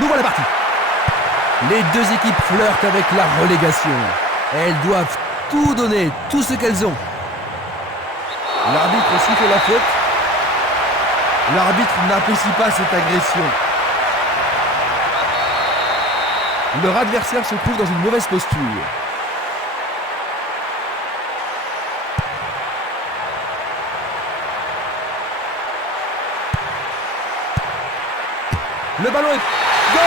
Nous voilà partis. Les deux équipes flirtent avec la relégation. Elles doivent tout donner, tout ce qu'elles ont. L'arbitre siffle la faute. L'arbitre n'apprécie pas cette agression. Leur adversaire se trouve dans une mauvaise posture. Le ballon est... Goal!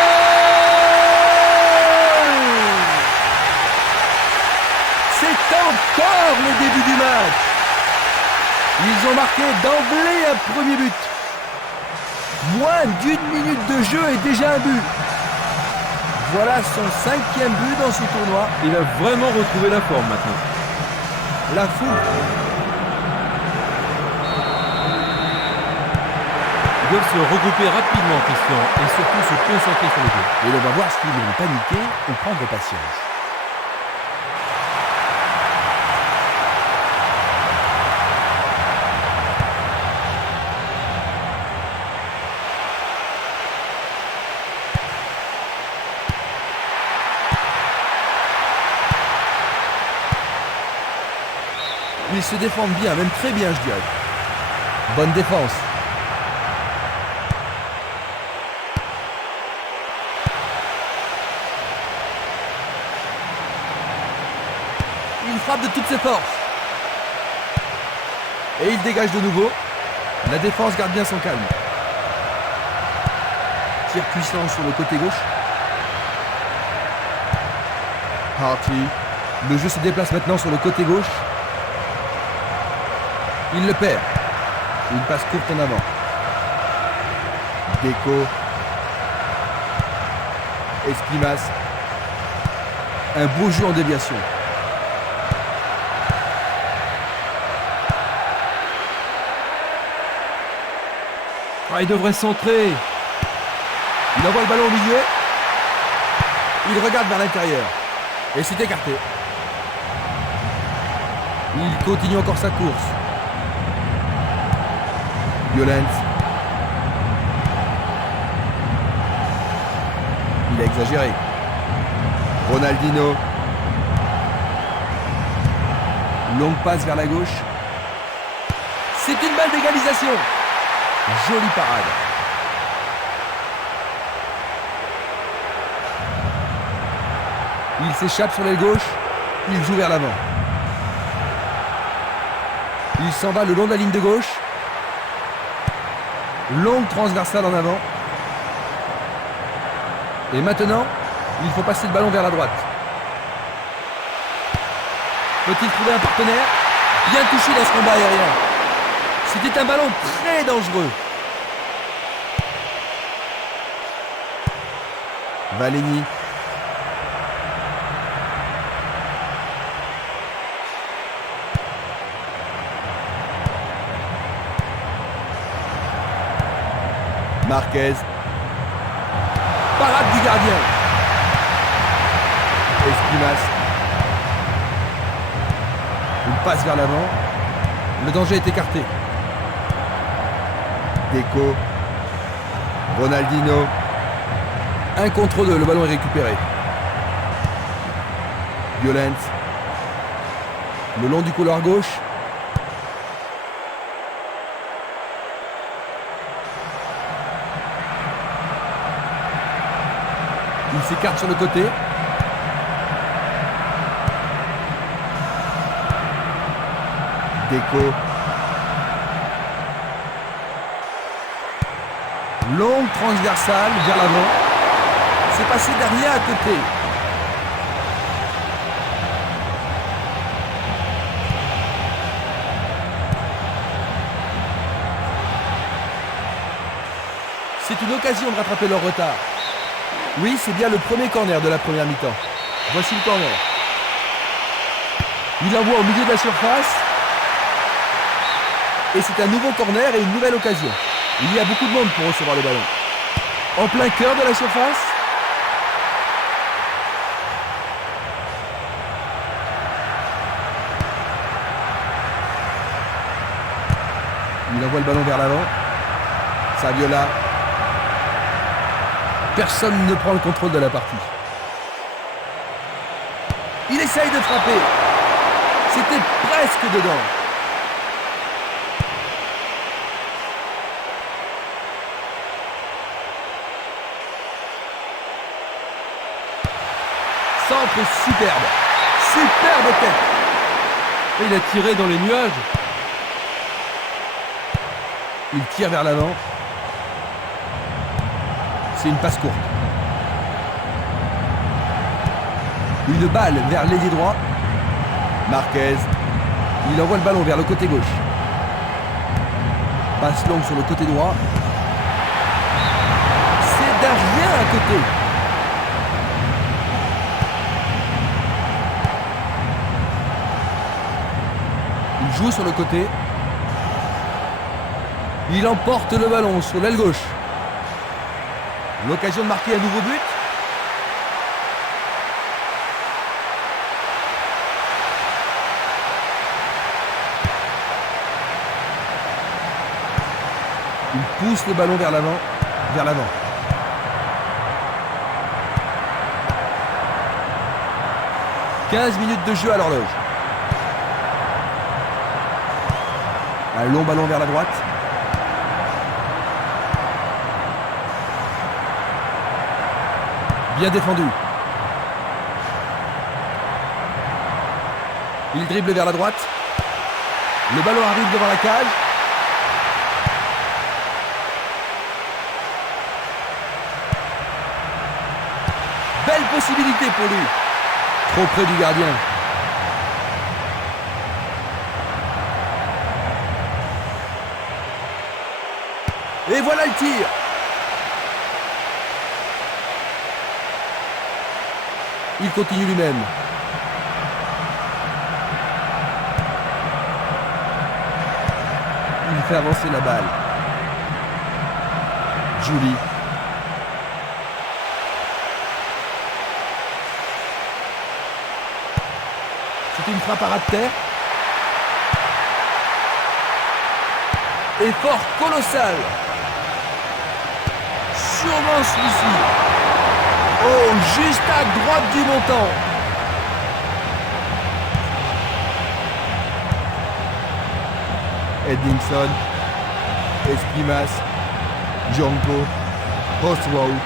C'est encore le début du match. Ils ont marqué d'emblée un premier but. Moins d'1 minute de jeu et déjà un but. Voilà son 5e but dans ce tournoi. Il a vraiment retrouvé la forme maintenant. La foule. Ils doivent se regrouper rapidement, Christian, et surtout se concentrer sur le jeu. Et on va voir s'ils vont paniquer ou prendre patience. Ils se défendent bien, même très bien, je dirais. Bonne défense. Il frappe de toutes ses forces. Et il dégage de nouveau. La défense garde bien son calme. Tir puissant sur le côté gauche. Harty. Le jeu se déplace maintenant sur le côté gauche. Il le perd. Une passe courte en avant. Deco. Esquimas. Un beau jeu en déviation. Ah, il devrait centrer. Il envoie le ballon au milieu. Il regarde vers l'intérieur. Et c'est écarté. Il continue encore sa course. Violence. Il a exagéré. Ronaldinho. Longue passe vers la gauche. C'est une balle d'égalisation. Jolie parade. Il s'échappe sur l'aile gauche. Il joue vers l'avant. Il s'en va le long de la ligne de gauche. Longue transversale en avant. Et maintenant, il faut passer le ballon vers la droite. Peut-il trouver un partenaire? Bien touché dans ce combat aérien. C'était un ballon très dangereux. Valeni. Marquez. Parade du gardien. Esquimas. Une passe vers l'avant. Le danger est écarté. Deco. Ronaldinho. 1 contre 2, le ballon est récupéré. Violence. Le long du couloir gauche. Il s'écarte sur le côté. Deco. Longue transversale vers l'avant. C'est passé derrière à côté. C'est une occasion de rattraper leur retard. Oui, c'est bien le premier corner de la première mi-temps. Voici le corner. Il envoie au milieu de la surface. Et c'est un nouveau corner et une nouvelle occasion. Il y a beaucoup de monde pour recevoir le ballon. En plein cœur de la surface. Il envoie le ballon vers l'avant. Saviola. Personne ne prend le contrôle de la partie. Il essaye de frapper. C'était presque dedans. Centre superbe. Superbe tête. Et il a tiré dans les nuages. Il tire vers l'avant. C'est une passe courte. Une balle vers l'ailier droit. Marquez. Il envoie le ballon vers le côté gauche. Passe longue sur le côté droit. C'est derrière à côté. Il joue sur le côté. Il emporte le ballon sur l'aile gauche. L'occasion de marquer un nouveau but. Il pousse le ballon vers l'avant. Vers l'avant. « 15 minutes de jeu à l'horloge. Un long ballon vers la droite. Bien défendu. Il dribble vers la droite. Le ballon arrive devant la cage. Belle possibilité pour lui. Trop près du gardien. Et voilà le tir. Il continue lui-même. Il fait avancer la balle. Julie. C'est une frappe à ras de terre. Effort colossal. Sûrement celui-ci. Oh, juste à droite du montant. Edmondson, Esquimas, Janko, Oswald.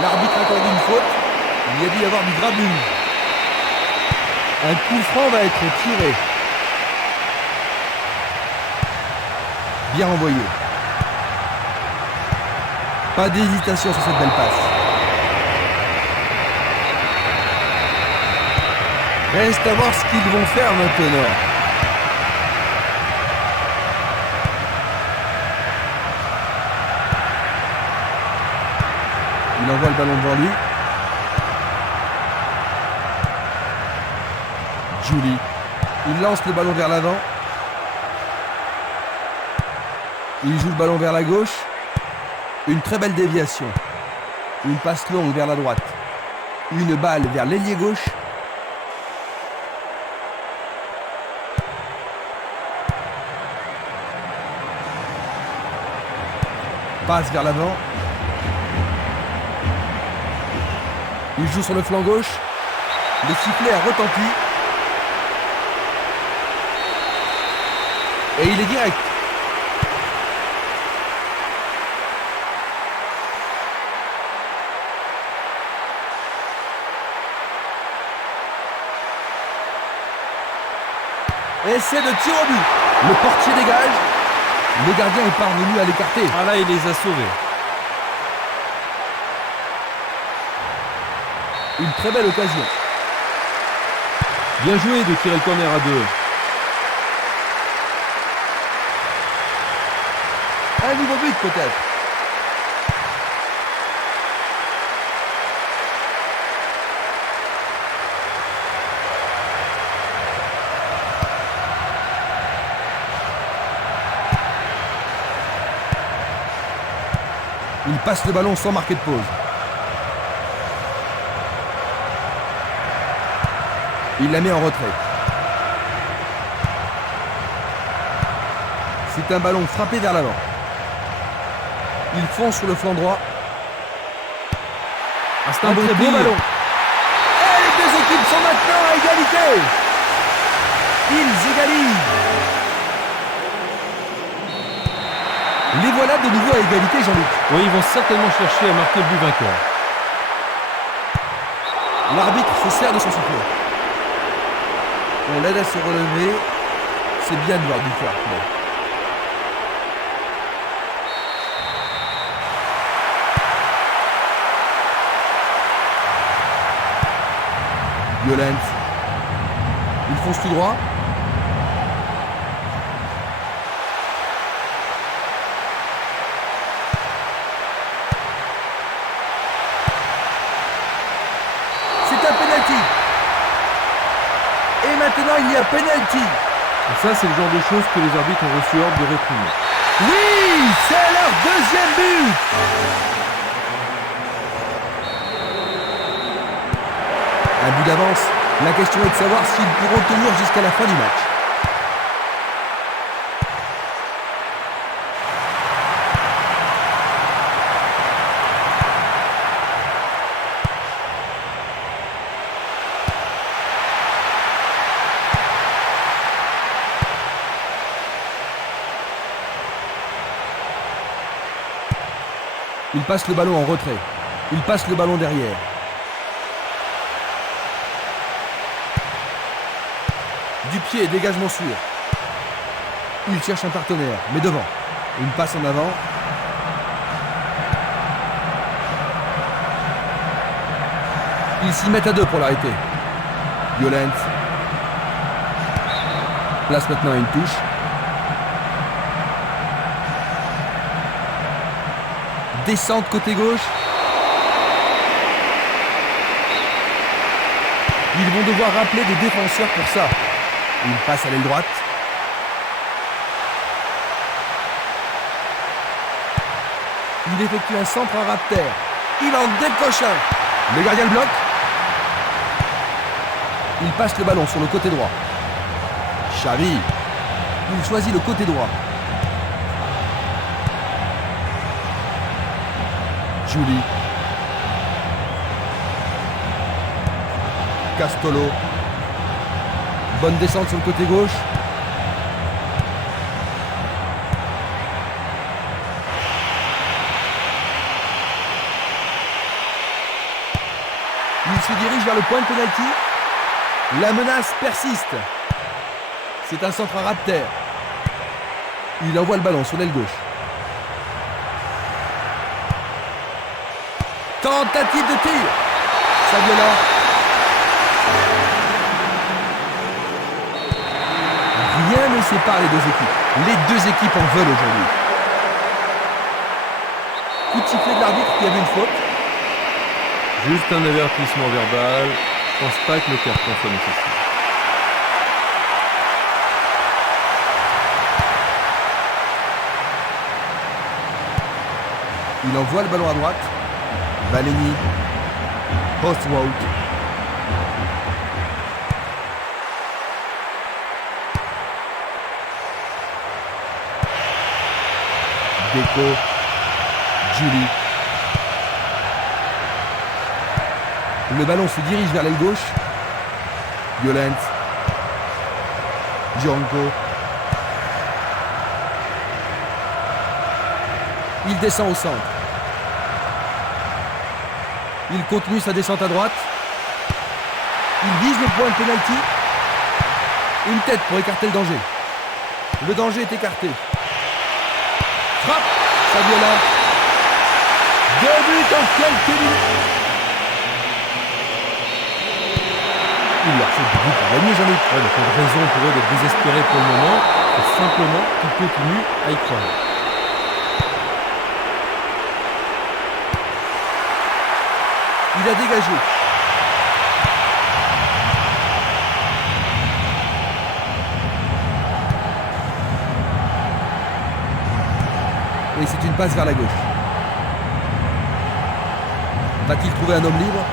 L'arbitre accorde une faute. Il y a dû y avoir du grabuge. Un coup franc va être tiré. Bien envoyé. Pas d'hésitation sur cette belle passe. Reste à voir ce qu'ils vont faire maintenant. Il envoie le ballon devant lui. Julie. Il lance le ballon vers l'avant. Il joue le ballon vers la gauche. Une très belle déviation. Une passe longue vers la droite. Une balle vers l'ailier gauche. Passe vers l'avant. Il joue sur le flanc gauche. Le sifflet a retenti. Et il est direct. Essai de tir au but. Le portier dégage. Le gardien est parvenu à l'écarter. Ah là, il les a sauvés. Une très belle occasion. Bien joué de tirer le corner à deux. Un nouveau but peut-être. Il passe le ballon sans marquer de pause. Il la met en retrait. C'est un ballon frappé vers l'avant. Ils foncent sur le flanc droit. Ah, c'est un bon très tir. beau ballon. Et les deux équipes sont maintenant à égalité. Ils égalisent. Les voilà de nouveau à égalité, Jean-Luc. Oui, ils vont certainement chercher à marquer le but vainqueur. L'arbitre se sert de son soufflet. On l'aide à se relever. C'est bien de voir du fair play. Violence. Il fonce tout droit. C'est un penalty. Et maintenant il y a penalty. Et ça, c'est le genre de choses que les arbitres ont reçu ordre de réprimer. Oui, c'est leur deuxième but. Un but d'avance. La question est de savoir s'ils pourront tenir jusqu'à la fin du match. Il passe le ballon en retrait. Il passe le ballon derrière. Du pied, dégagement sûr. Il cherche un partenaire, mais devant. Une passe en avant. Ils s'y mettent à deux pour l'arrêter. Violent. Place maintenant une touche. Descente côté gauche. Ils vont devoir rappeler des défenseurs pour ça. Il passe à l'aile droite. Il effectue un centre à ras de terre. Il en décoche un. Le gardien le bloque. Il passe le ballon sur le côté droit. Xavi. Il choisit le côté droit. Julie. Castolo. Bonne descente sur le côté gauche. Il se dirige vers le point de pénalty. La menace persiste. C'est un centre à ras de terre. Il envoie le ballon sur l'aile gauche. Tentative de tir. Saviola. Rien ne sépare les deux équipes. Les deux équipes en veulent aujourd'hui. Coup de sifflet de l'arbitre qui a vu une faute. Juste un avertissement verbal. Je pense pas que le carton soit nécessaire. Il envoie le ballon à droite. Valeni. Postwood. Deco. Julie. Le ballon se dirige vers l'aile gauche. Violent. Django. Il descend au centre. Il continue sa descente à droite. Il vise le point de pénalty. Une tête pour écarter le danger. Le danger est écarté. Frappe. Saviola. 2 buts en quelques minutes. Il leur faut du but pour gagner, Jean-Luc. Ouais, donc pas de raison pour eux d'être désespérés pour le moment. Et simplement qu'ils continuent à y croire. Il a dégagé. Et c'est une passe vers la gauche. Va-t-il trouver un homme libre?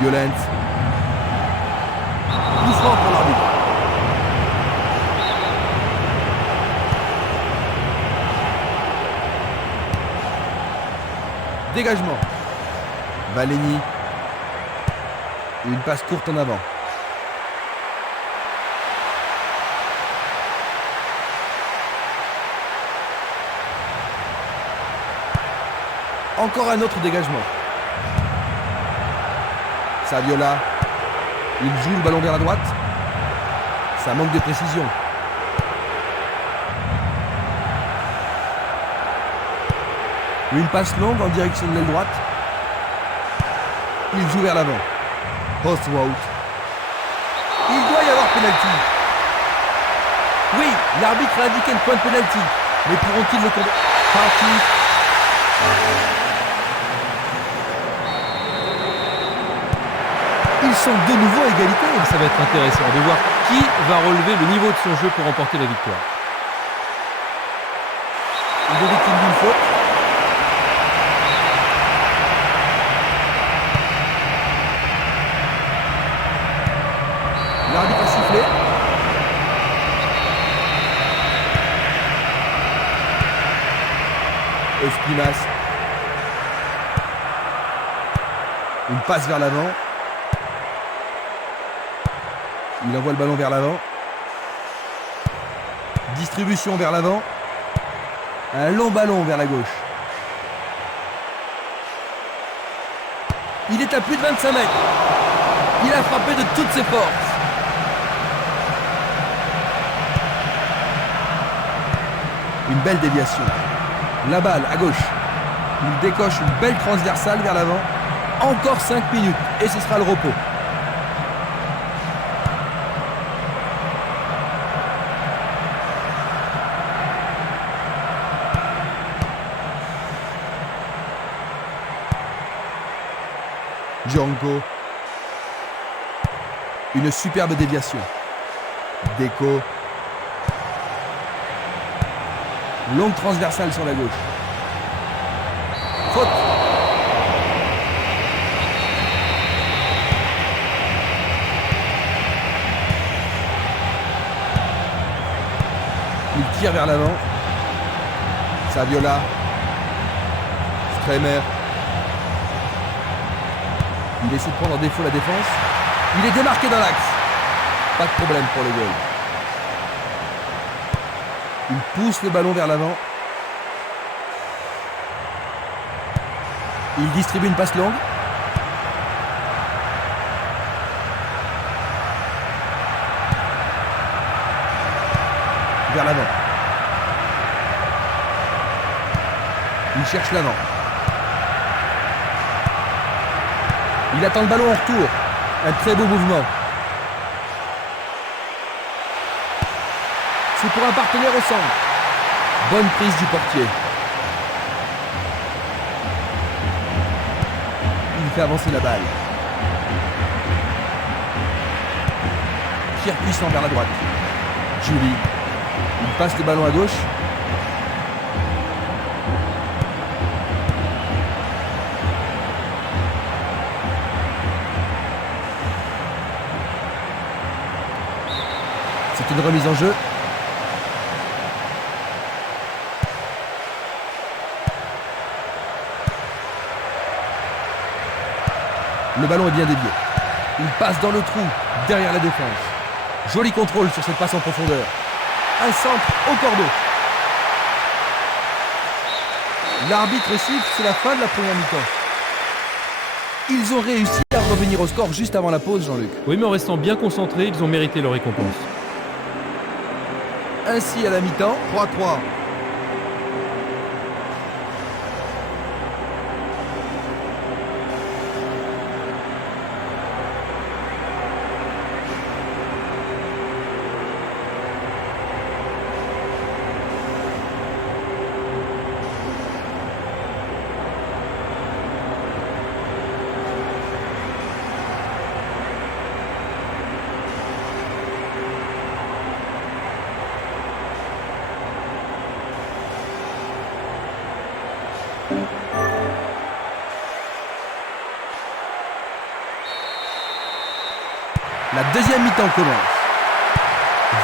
Violent. Coup franc pour l'arbitre. Dégagement. Valeni. Une passe courte en avant. Encore un autre dégagement. Saviola. Il joue le ballon vers la droite. Ça manque de précision. Une passe longue en direction de l'aile droite. Il joue vers l'avant. Postwout. Il doit y avoir pénalty. Oui, l'arbitre a indiqué le point de pénalty. Mais pourront-ils le condamner? Parti. Ils sont de nouveau à égalité. Ça va être intéressant de voir qui va relever le niveau de son jeu pour remporter la victoire. Il est victime d'une faute. L'arbitre a sifflé. Espinas. Une passe vers l'avant. Il envoie le ballon vers l'avant. Distribution vers l'avant. Un long ballon vers la gauche. Il est à plus de 25 mètres. Il a frappé de toutes ses forces. Une belle déviation. La balle à gauche. Il décoche une belle transversale vers l'avant. Encore 5 minutes et ce sera le repos. Django. Une superbe déviation. Deco. Longue transversale sur la gauche. Faute. Il tire vers l'avant. Saviola. Stremer. Il essaie de prendre en défaut la défense. Il est démarqué dans l'axe. Pas de problème pour le goal. Il pousse le ballon vers l'avant. Il distribue une passe longue. Vers l'avant. Il cherche l'avant. Il attend le ballon en retour. Un très beau mouvement. C'est pour un partenaire au centre. Bonne prise du portier. Il fait avancer la balle. Tir puissant vers la droite. Julie. Il passe le ballon à gauche. C'est une remise en jeu. Le ballon est bien dévié. Il passe dans le trou, derrière la défense. Joli contrôle sur cette passe en profondeur. Un centre au cordeau. L'arbitre siffle, c'est la fin de la première mi-temps. Ils ont réussi à revenir au score juste avant la pause, Jean-Luc. Oui, mais en restant bien concentrés, ils ont mérité leur récompense. Ainsi à la mi-temps, 3-3. La deuxième mi-temps commence.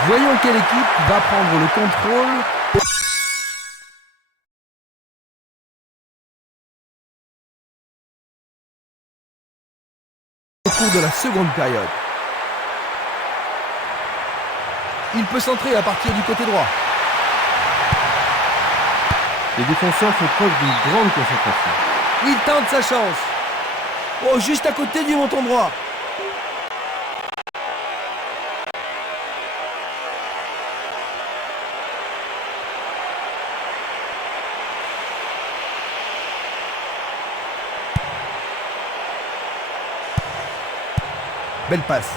Voyons quelle équipe va prendre le contrôle cours de la seconde période. Il peut centrer à partir du côté droit. Les défenseurs font preuve d'une grande concentration. Il tente sa chance. Oh, juste à côté du monton droit. Belle passe.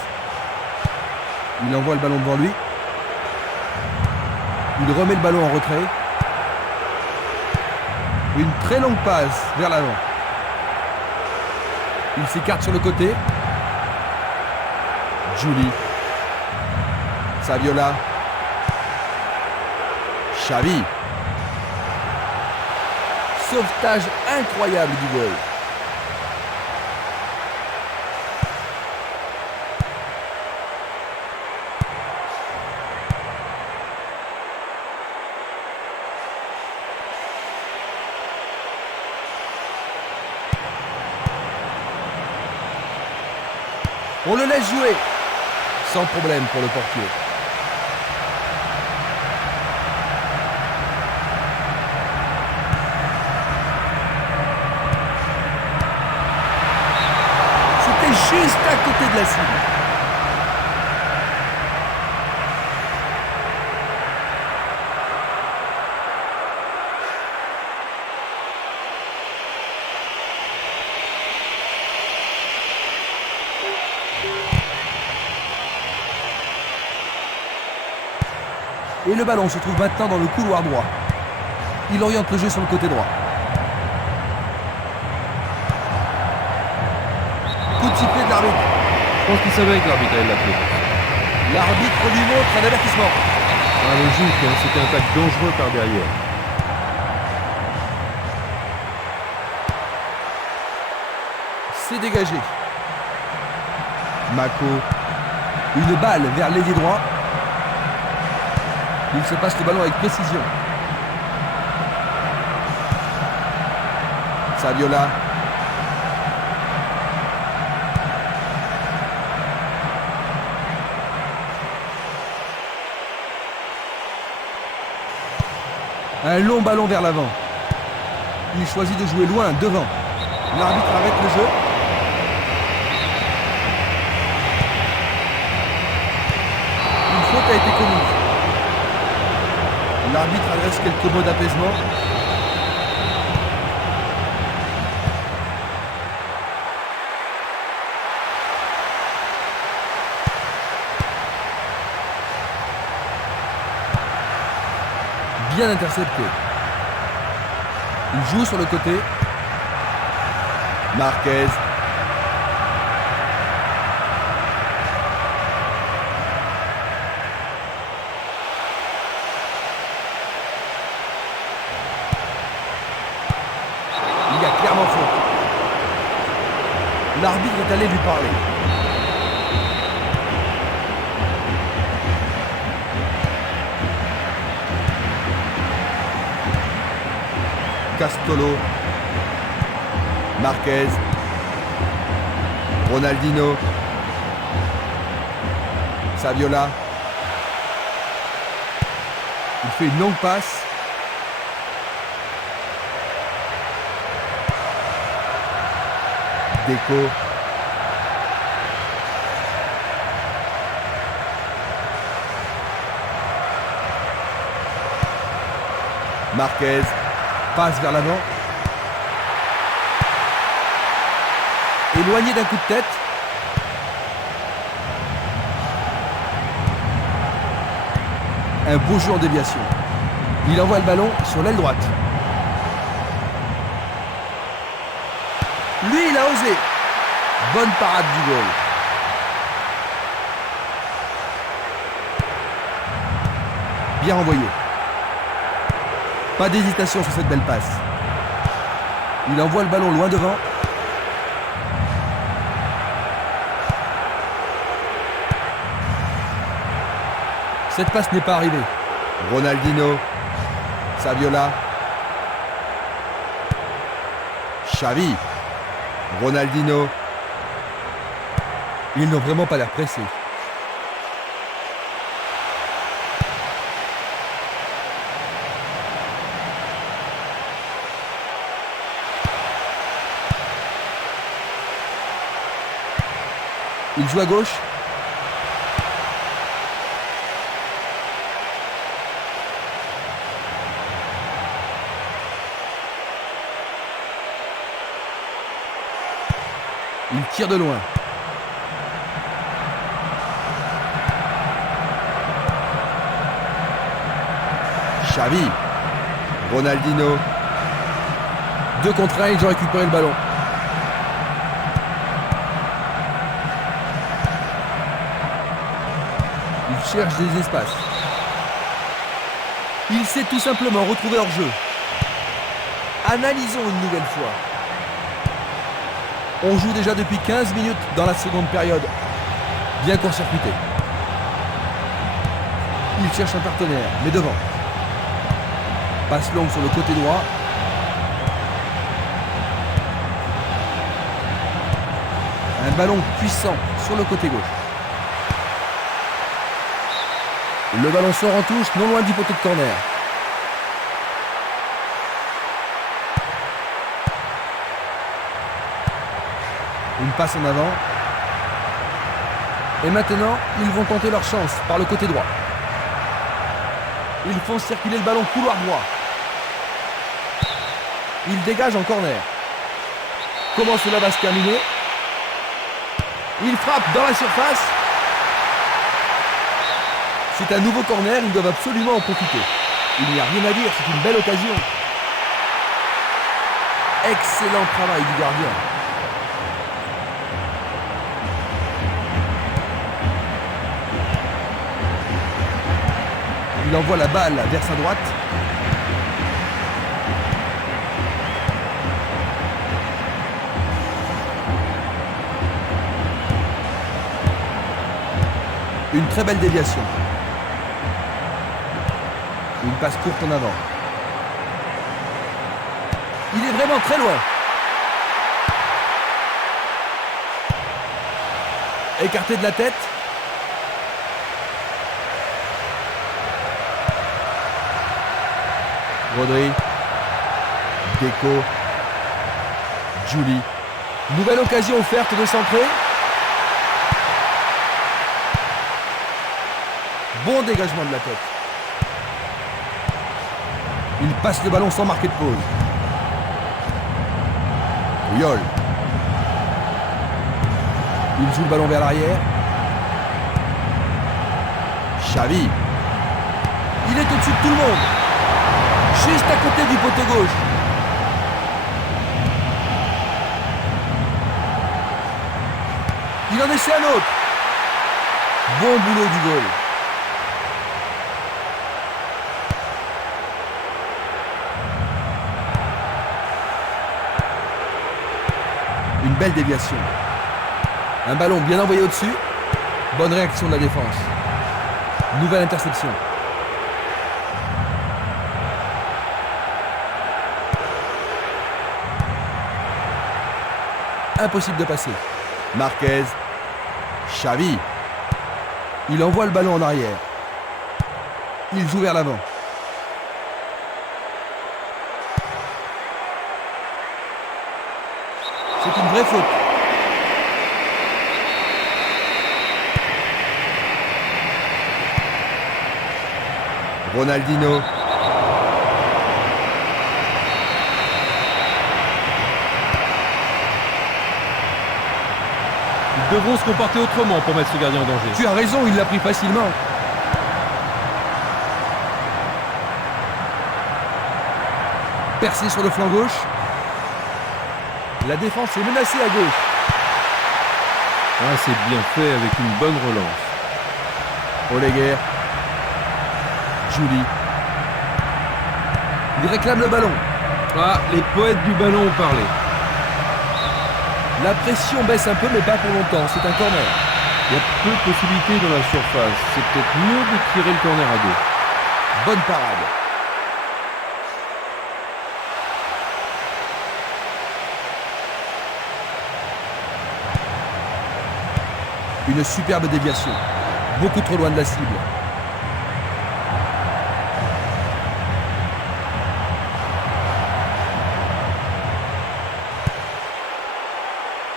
Il envoie le ballon devant lui. Il remet le ballon en retrait. Une très longue passe vers l'avant. Il s'écarte sur le côté. Julie. Saviola. Xavi. Sauvetage incroyable du goal. On le laisse jouer. Sans problème pour le portier. C'était juste à côté de la cible. Et le ballon se trouve maintenant dans le couloir droit. Il oriente le jeu sur le côté droit. Coup de sifflet de l'arbitre. Je pense qu'il savait que l'arbitre allait l'appeler. L'arbitre lui montre un avertissement. Ah, logique, hein, c'était un tacle dangereux par derrière. C'est dégagé. Mako. Une balle vers l'ailier droit. Il se passe le ballon avec précision. Saviola. Un long ballon vers l'avant. Il choisit de jouer loin, devant. L'arbitre arrête le jeu. Une faute a été commise. L'arbitre adresse quelques mots d'apaisement. Bien intercepté. Il joue sur le côté. Marquez. Il y a clairement faute. L'arbitre est allé lui parler. Castolo. Marquez. Ronaldinho. Saviola. Il fait une longue passe. Deco. Marquez. Passe vers l'avant. Éloigné d'un coup de tête. Un beau jeu en déviation. Il envoie le ballon sur l'aile droite. Lui, il a osé. Bonne parade du goal. Bien renvoyé. Pas d'hésitation sur cette belle passe. Il envoie le ballon loin devant. Cette passe n'est pas arrivée. Ronaldinho. Saviola. Xavi. Ronaldinho. Ils n'ont vraiment pas l'air pressés. Il joue à gauche. Il tire de loin. Xavi. Ronaldinho. 2 contre 1, ils ont récupéré le ballon. Il cherche des espaces. Il s'est tout simplement retrouvé hors jeu. Analysons une nouvelle fois. On joue déjà depuis 15 minutes dans la seconde période. Bien court-circuité. Il cherche un partenaire, mais devant. Passe longue sur le côté droit. Un ballon puissant sur le côté gauche. Le ballon sort en touche, non loin du poteau de corner. Une passe en avant. Et maintenant, ils vont tenter leur chance par le côté droit. Ils font circuler le ballon couloir droit. Ils dégagent en corner. Comment cela va se terminer? Il frappe dans la surface. C'est un nouveau corner, ils doivent absolument en profiter. Il n'y a rien à dire, c'est une belle occasion. Excellent travail du gardien. Il envoie la balle vers sa droite. Une très belle déviation. Une passe courte en avant. Il est vraiment très loin. Écarté de la tête. Rodri. Deco. Julie. Nouvelle occasion offerte de centrer. Bon dégagement de la tête. Il passe le ballon sans marquer de pause. Puyol. Il joue le ballon vers l'arrière. Xavi. Il est au-dessus de tout le monde. Juste à côté du poteau gauche. Il en essaie un autre. Bon boulot du goal. Une belle déviation. Un ballon bien envoyé au-dessus. Bonne réaction de la défense. Nouvelle interception. Impossible de passer. Marquez. Xavi. Il envoie le ballon en arrière. Il joue vers l'avant. C'est une vraie faute. Ronaldinho. Ils devront se comporter autrement pour mettre ce gardien en danger. Tu as raison, il l'a pris facilement. Percé sur le flanc gauche. La défense est menacée à gauche. Ah, c'est bien fait avec une bonne relance. Oleguer. Julie. Il réclame le ballon. Ah, les poètes du ballon ont parlé. La pression baisse un peu, mais pas pour longtemps. C'est un corner. Il y a peu de possibilités dans la surface. C'est peut-être mieux de tirer le corner à gauche. Bonne parade. Une superbe déviation. Beaucoup trop loin de la cible.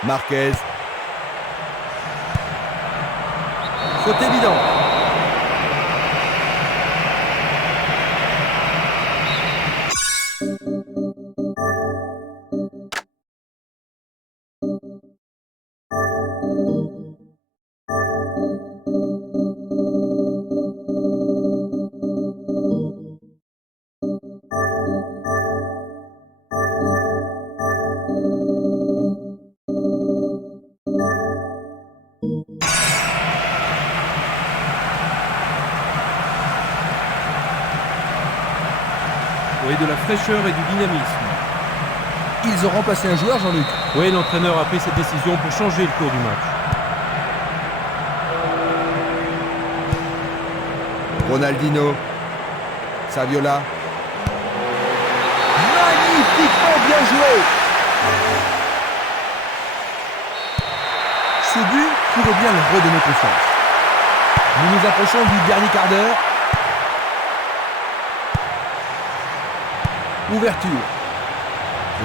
Marquez. Faute évidente. Oui, de la fraîcheur et du dynamisme. Ils ont remplacé un joueur, Jean-Luc. Oui, l'entraîneur a pris cette décision pour changer le cours du match. Ronaldinho. Saviola. Magnifiquement bien joué. Ce but pourrait bien leur redonner confiance. Nous nous approchons du dernier quart d'heure. Ouverture.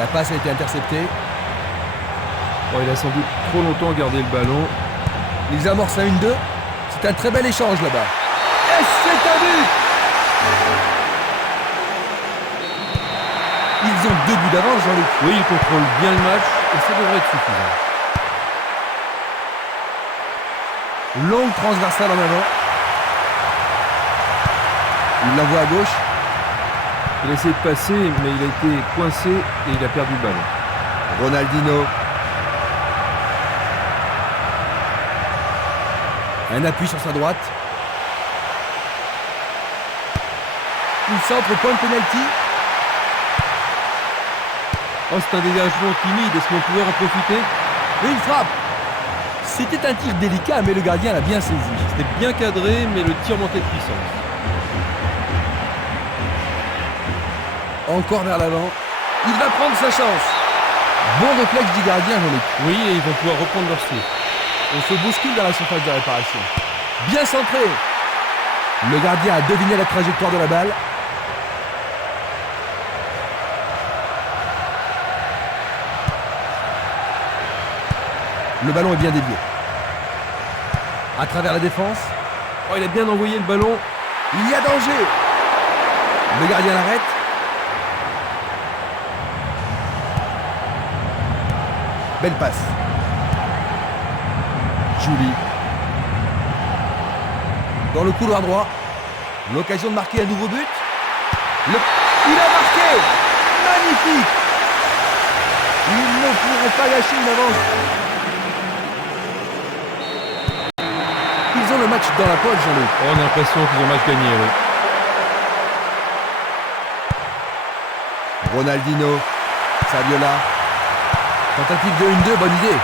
La passe a été interceptée. Oh, il a sans doute trop longtemps gardé le ballon. Ils amorcent un 1-2. C'est un très bel échange là-bas. Et c'est un but! Ils ont 2 buts d'avance, Jean-Luc. Oui, il contrôle bien le match et ça devrait être suffisant. Longue transversale en avant. Il l'envoie à gauche. Il a essayé de passer, mais il a été coincé et il a perdu le ballon. Ronaldinho. Un appui sur sa droite. Il centre au point de pénalty. Oh, c'est un dégagement timide. Est-ce qu'on pourrait en profiter? Et une frappe. C'était un tir délicat, mais le gardien l'a bien saisi. C'était bien cadré, mais le tir manquait de puissance. Encore vers l'avant. Il va prendre sa chance. Bon réflexe du gardien, Jean-Luc. Oui, et ils vont pouvoir reprendre leur souffle. On se bouscule dans la surface de réparation. Bien centré. Le gardien a deviné la trajectoire de la balle. Le ballon est bien dévié. À travers la défense. Oh, il a bien envoyé le ballon. Il y a danger. Le gardien l'arrête. Belle passe. Julie. Dans le couloir droit. L'occasion de marquer un nouveau but. Il a marqué. Magnifique. Ils ne pourront pas lâcher une avance. Ils ont le match dans la poche, Jean-Luc. Oh, on a l'impression qu'ils ont le match gagné, oui. Ronaldinho. Saviola. Tentative de 1-2, bonne idée.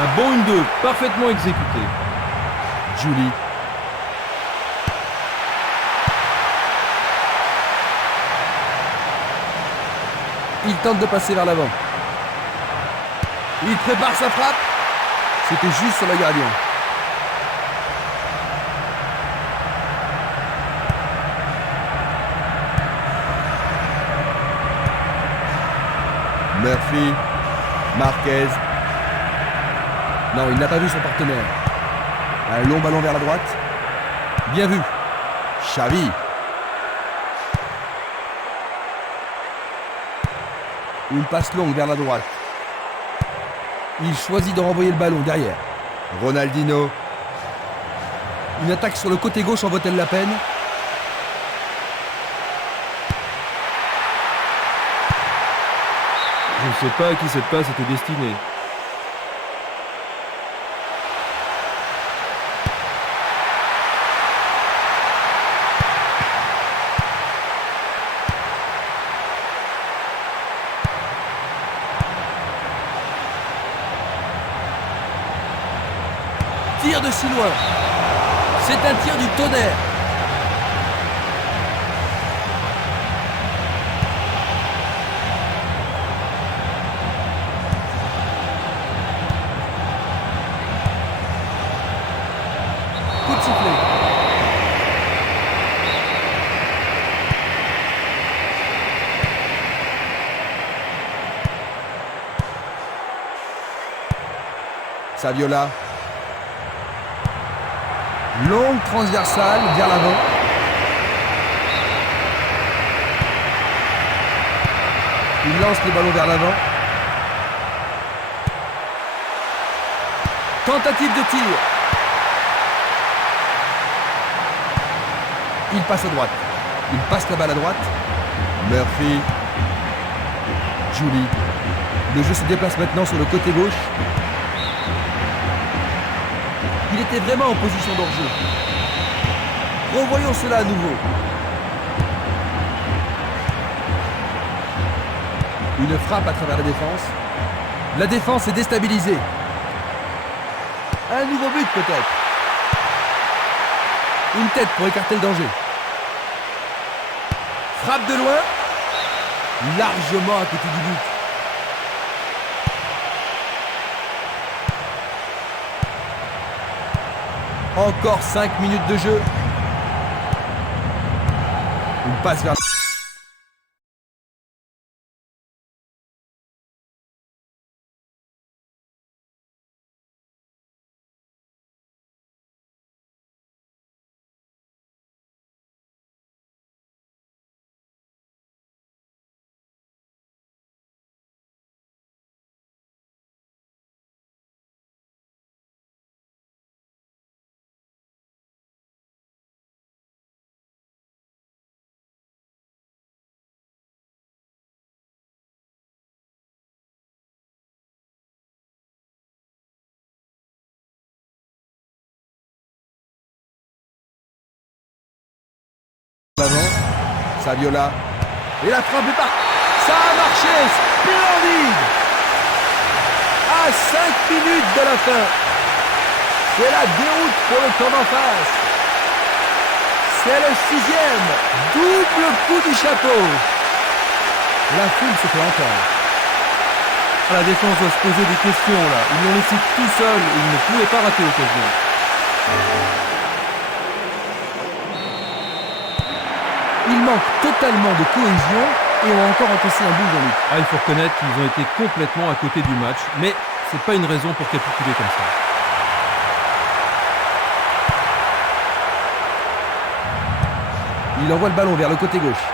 Un bon 1-2, parfaitement exécuté. Julie. Il tente de passer vers l'avant. Il prépare sa frappe. C'était juste sur le gardien. Murphy. Marquez. Non, il n'a pas vu son partenaire. Un long ballon vers la droite. Bien vu. Xavi. Une passe longue vers la droite. Il choisit de renvoyer le ballon derrière. Ronaldinho. Une attaque sur le côté gauche en vaut-elle la peine? Je ne sais pas à qui cette passe était destinée. Tir de si loin. C'est un tir du tonnerre. Saviola. Longue transversale vers l'avant. Il lance le ballon vers l'avant. Tentative de tir. Il passe à droite. Il passe la balle à droite. Murphy. Julie. Le jeu se déplace maintenant sur le côté gauche. Il était vraiment en position d'hors-jeu. Revoyons cela à nouveau. Une frappe à travers la défense. La défense est déstabilisée. Un nouveau but peut-être. Une tête pour écarter le danger. Frappe de loin. Largement à côté du but. Encore 5 minutes de jeu. Une passe vers... L'avant, Saviola. Et la frappe est partie. Ça a marché, splendide. À 5 minutes de la fin. C'est la déroute pour le camp d'en face. C'est le 6e. Double coup du chapeau. La foule se fait entendre. La défense doit se poser des questions là. Ils l'ont laissé tout seul et ils ne pouvaient pas rater l'occasion. Ils manquent totalement de cohésion et ont encore encaissé un but, Jean-Luc. Il faut reconnaître qu'ils ont été complètement à côté du match, mais c'est pas une raison pour capituler comme ça. Il envoie le ballon vers le côté gauche.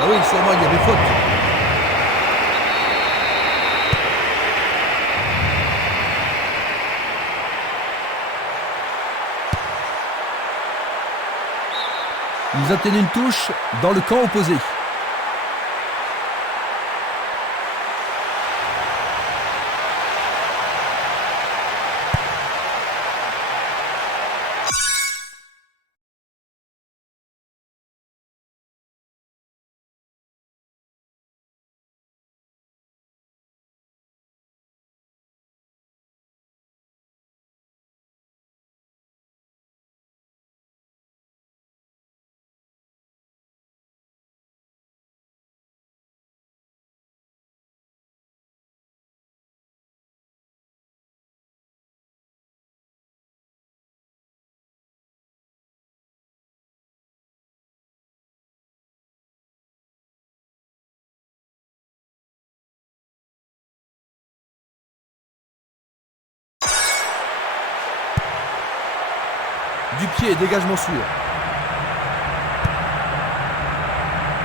Ah oui, sûrement il y avait faute. Ils obtiennent une touche dans le camp opposé. Du pied, dégagement sûr.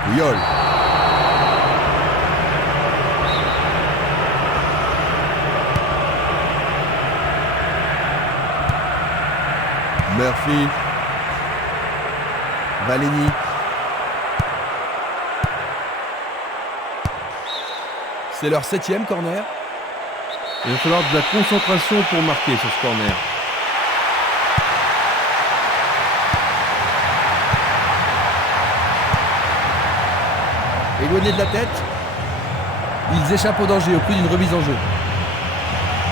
Puyol. Murphy. Valeni. C'est leur 7e corner. Il va falloir de la concentration pour marquer sur ce corner. Éloignés de la tête, ils échappent au danger au prix d'une remise en jeu.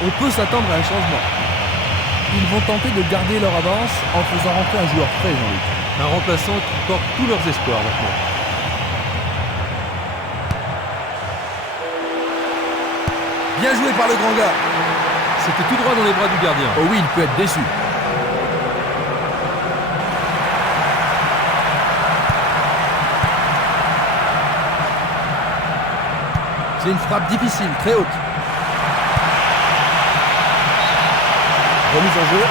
On peut s'attendre à un changement. Ils vont tenter de garder leur avance en faisant rentrer un joueur frais, Jean-Luc. Un remplaçant qui porte tous leurs espoirs maintenant. Bien joué par le grand gars. C'était tout droit dans les bras du gardien. Oh oui, il peut être déçu. C'est une frappe difficile, très haute. Remise en jeu.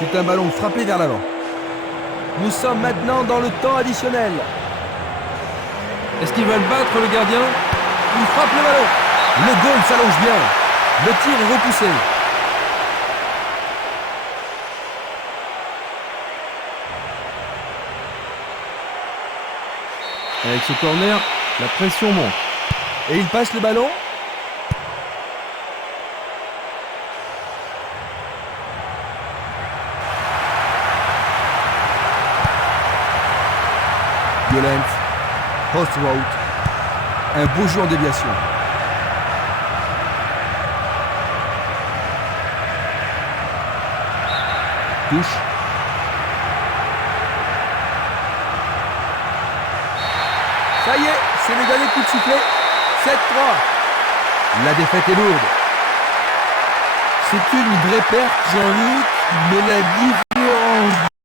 C'est un ballon frappé vers l'avant. Nous sommes maintenant dans le temps additionnel. Est-ce qu'il va le battre, le gardien? Il frappe le ballon. Le goal s'allonge bien. Le tir est repoussé. Avec ce corner, la pression monte. Et il passe le ballon. Violent. Post route. Un beau jeu en déviation. Touche. Ça y est, c'est le dernier coup de sifflet. 7-3. La défaite est lourde. C'est une vraie perte, Jean-Luc, mais la différence